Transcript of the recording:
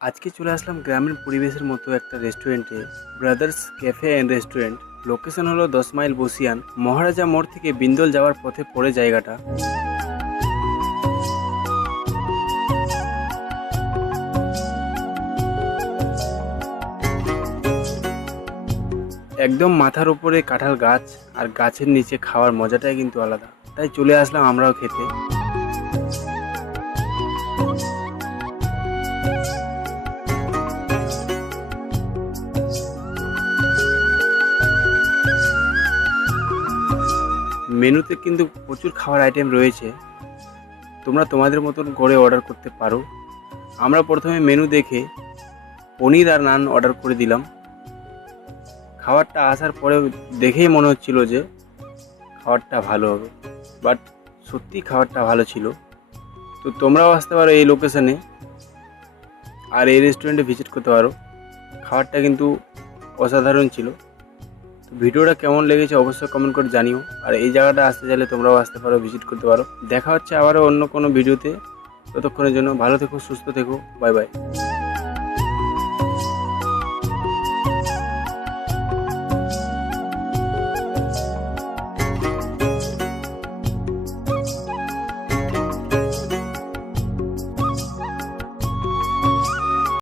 আজকে চলে আসলাম গ্রামীণ পরিবেশের মতো একটা রেস্টুরেন্টে brothers cafe and restaurant location হলো দশ মাইল বসিয়ান, মহারাজা মোড় থেকে বিন্দল যাওয়ার পথে পড়ে জায়গাটা। একদম মাথার উপরে কাঁঠাল গাছ আর গাছের নিচে খাওয়ার মজাটাই কিন্তু আলাদা। তাই চলে আসলাম আমরাও খেতে। মেনুতে কিন্তু প্রচুর খাবার আইটেম রয়েছে। তোমরা তোমাদের মতন করে অর্ডার করতে পারো। আমরা প্রথমে মেনু দেখে পনির আর নান অর্ডার করে দিলাম। খাবারটা আসার পরে দেখেই মনে হচ্ছিল যে খাবারটা ভালো হবে। বাট সত্যি খাবারটা ভালো ছিল। তো তোমরাও আসতে পারো এই লোকেশানে আর এই রেস্টুরেন্টে ভিজিট করতে পারো। খাবারটা কিন্তু অসাধারণ ছিল। ভিডিওটা কেমন লেগেছে অবশ্যই কমেন্ট করে জানিও। আর এই জায়গাটা আসতে চাইলে তোমরাও আসতে পারো ভিজিট করতে পারো। দেখা হচ্ছে আবারও অন্য কোনো ভিডিওতে। ততক্ষণের জন্য ভালো থেকো, সুস্থ থেকো বাই বাই